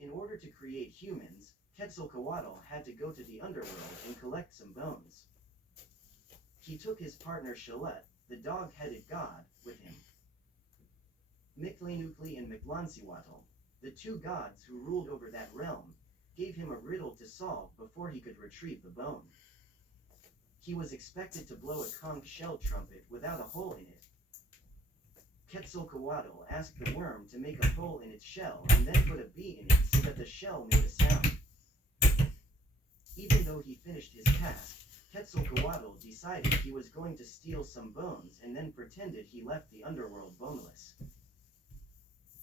In order to create humans, Quetzalcoatl had to go to the underworld and collect some bones. He took his partner Shalet, the dog-headed god, with him. Mictlantecuhtli and Mictlantecuhtli, the two gods who ruled over that realm, gave him a riddle to solve before he could retrieve the bone. He was expected to blow a conch shell trumpet without a hole in it. Quetzalcoatl asked the worm to make a hole in its shell and then put a beat in it so that the shell made a sound. Even though he finished his task, Quetzalcoatl decided he was going to steal some bones and then pretended he left the underworld boneless.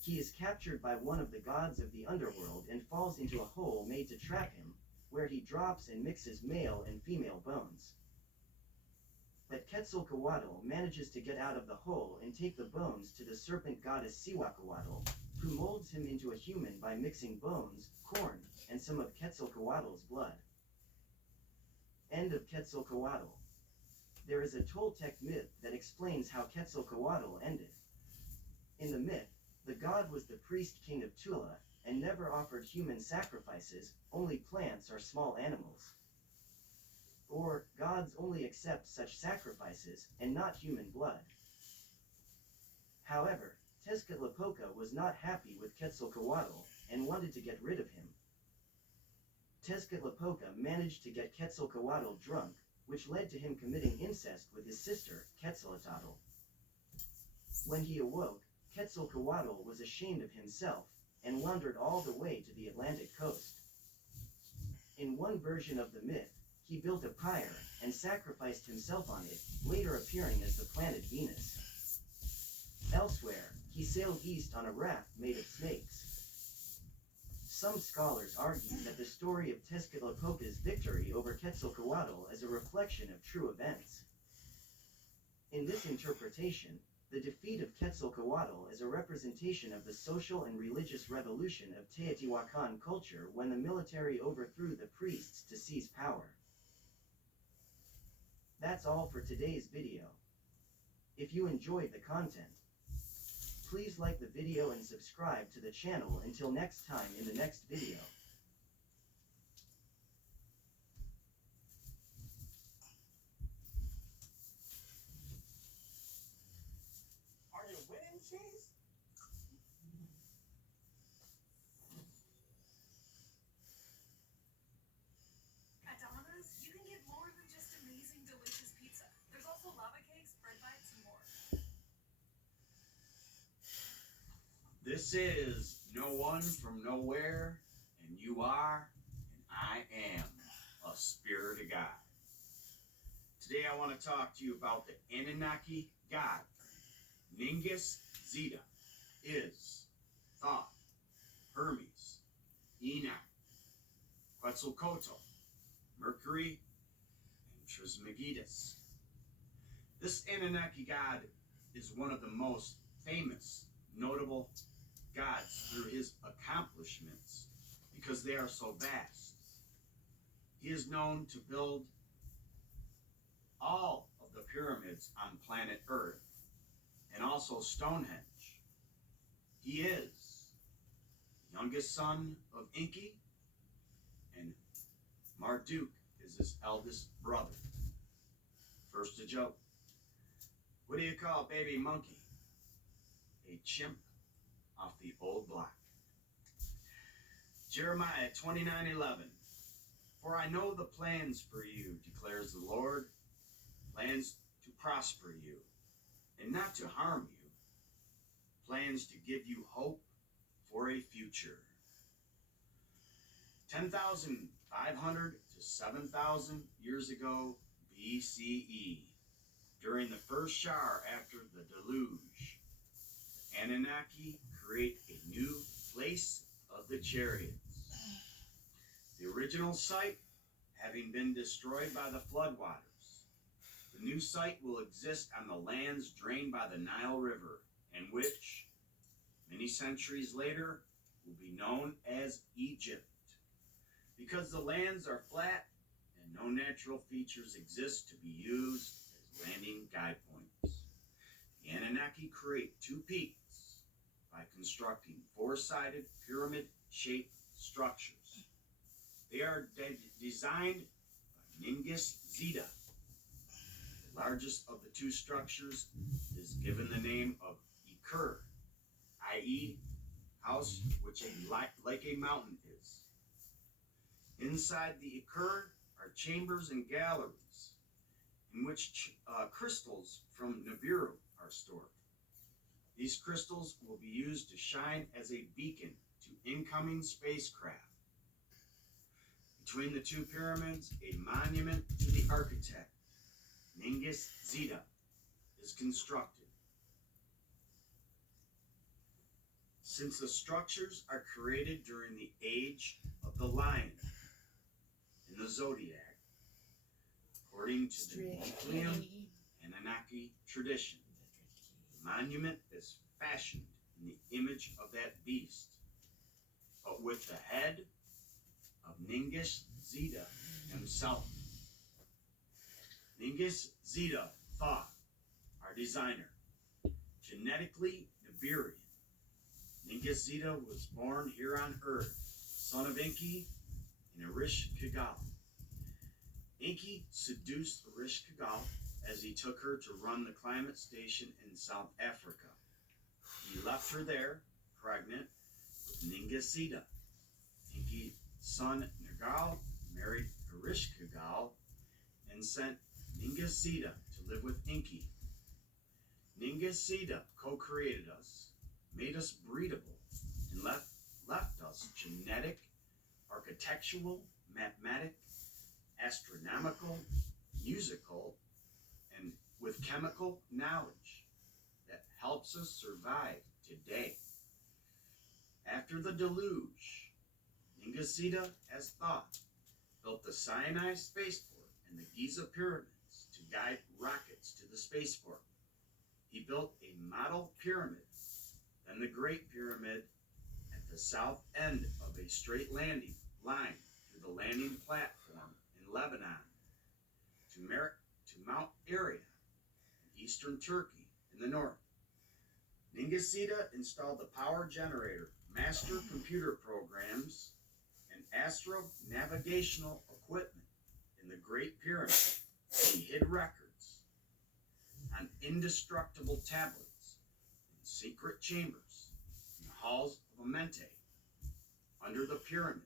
He is captured by one of the gods of the underworld and falls into a hole made to trap him, where he drops and mixes male and female bones. But Quetzalcoatl manages to get out of the hole and take the bones to the serpent goddess Cihuacoatl, who molds him into a human by mixing bones, corn, and some of Quetzalcoatl's blood. End of Quetzalcoatl. There is a Toltec myth that explains how Quetzalcoatl ended. In the myth, the god was the priest king of Tula and never offered human sacrifices, only plants or small animals. Or, gods only accept such sacrifices and not human blood. However, Tezcatlipoca was not happy with Quetzalcoatl and wanted to get rid of him. Tezcatlipoca managed to get Quetzalcoatl drunk, which led to him committing incest with his sister, Quetzalcoatl. When he awoke, Quetzalcoatl was ashamed of himself and wandered all the way to the Atlantic coast. In one version of the myth, he built a pyre and sacrificed himself on it, later appearing as the planet Venus. Elsewhere, he sailed east on a raft made of snakes. Some scholars argue that the story of Tezcatlipoca's victory over Quetzalcoatl is a reflection of true events. In this interpretation, the defeat of Quetzalcoatl is a representation of the social and religious revolution of Teotihuacan culture when the military overthrew the priests to seize power. That's all for today's video. If you enjoyed the content, please like the video and subscribe to the channel until next time in the next video. Are you winning, Cheese? At Domino's, you can get more than just amazing, delicious pizza. There's also lava cakes, bread bites, and more. This is No One from Nowhere, and you are, and I am, a spirit of God. Today I want to talk to you about the Anunnaki God. Ningus Zeta, Is, Thoth, Hermes, Enoch, Quetzalcoatl, Mercury, and Trismegistus. This Anunnaki God is one of the most famous, notable gods through his accomplishments because they are so vast. He is known to build all of the pyramids on planet Earth and also Stonehenge. He is the youngest son of Enki, and Marduk is his eldest brother. First a joke. What do you call a baby monkey? A chimp off the old block. Jeremiah 29:11. For I know the plans for you, declares the Lord, plans to prosper you and not to harm you, plans to give you hope for a future. 10,500 to 7,000 years ago BCE, during the first shower after the deluge, the Anunnaki create a new place of the chariots. The original site having been destroyed by the floodwaters, the new site will exist on the lands drained by the Nile River, and which, many centuries later, will be known as Egypt. Because the lands are flat and no natural features exist to be used as landing guide points, the Anunnaki create two peaks by constructing four-sided pyramid-shaped structures. They are designed by Ningis Zeta. The largest of the two structures is given the name of Ikur, i.e., house which like a mountain is. Inside the Ikur are chambers and galleries in which crystals from Nibiru are stored. These crystals will be used to shine as a beacon to incoming spacecraft. Between the two pyramids, a monument to the architect, Ningis Zeta, is constructed. Since the structures are created during the age of the lion in the zodiac, according to the Nucleum Anunnaki tradition, the monument is fashioned in the image of that beast, but with the head of Ningis Zeta himself. Ningis Zeta Thoth, our designer, genetically Nibirian. Ningis Zeta was born here on Earth, son of Enki and Erish Kigal. Enki seduced Erish Kigal as he took her to run the climate station in South Africa. He left her there, pregnant, with Ningis Zeta. Enki's son Nergal married Erish Kigal and sent Ningis Zeta to live with Enki. Ningis Zeta co-created us, made us breedable, and left us genetic, architectural, mathematic, astronomical, musical, and with chemical knowledge that helps us survive today. After the deluge, Ningis Zeta, as Thoth, built the Sinai spaceport and the Giza pyramids to guide rockets to the spaceport. He built a model pyramid, then the Great Pyramid at the south end of a straight landing line to the landing platform in Lebanon, to Mount Area in eastern Turkey in the north. Ningis Zeta installed the power generator, master computer programs, and astro-navigational equipment in the Great Pyramid. He hid records on indestructible tablets in secret chambers in the halls of Amente under the pyramid.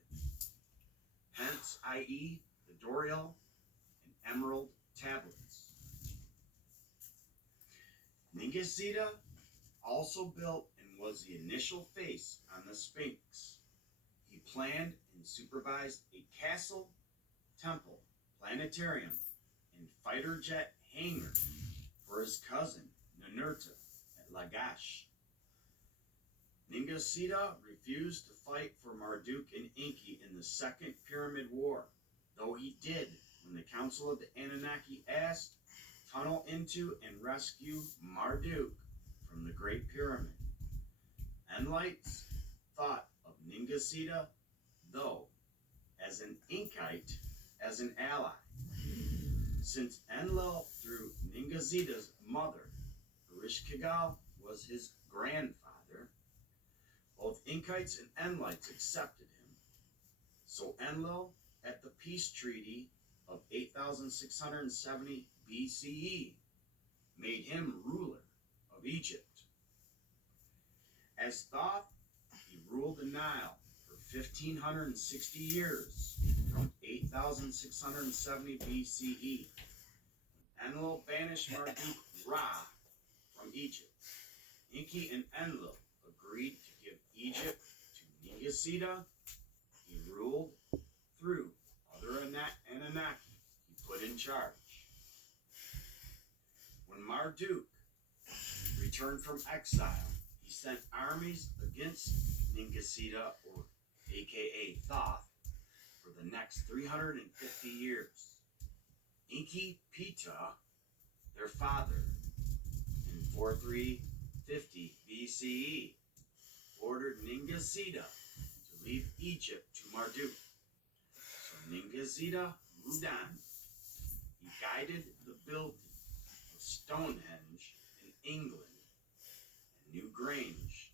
Hence, i.e., the Doriel and Emerald tablets. Ningis Zeta also built and was the initial face on the Sphinx. He planned and supervised a castle, temple, planetarium, and fighter jet hangar for his cousin Ninurta at Lagash. Ningis Zeta refused to fight for Marduk and Enki in the Second Pyramid War, though he did when the Council of the Anunnaki asked to tunnel into and rescue Marduk from the Great Pyramid. Enlights thought of Ningis Zeta, though, as an Inkite, as an ally. Since Enlil, through Ningis Zeta's mother, Erish Kigal, was his grandfather, both Inkites and Enlights accepted him. So Enlil, at the peace treaty of 8670 BCE, made him ruler of Egypt. As Thoth, he ruled the Nile for 1560 years, from 8670 BCE. Enlil banished Marduk Ra from Egypt. Enki and Enlil agreed to give Egypt to Ningis Zeta. He ruled through other Anunnaki he put in charge. When Marduk returned from exile, he sent armies against Ningis Zeta, or aka Thoth, for the next 350 years. Enki Ptah, their father, in 4350 BCE, ordered Ningis Zeta to leave Egypt to Marduk. So Ningis Zeta moved on. He guided the building of Stonehenge in England and Newgrange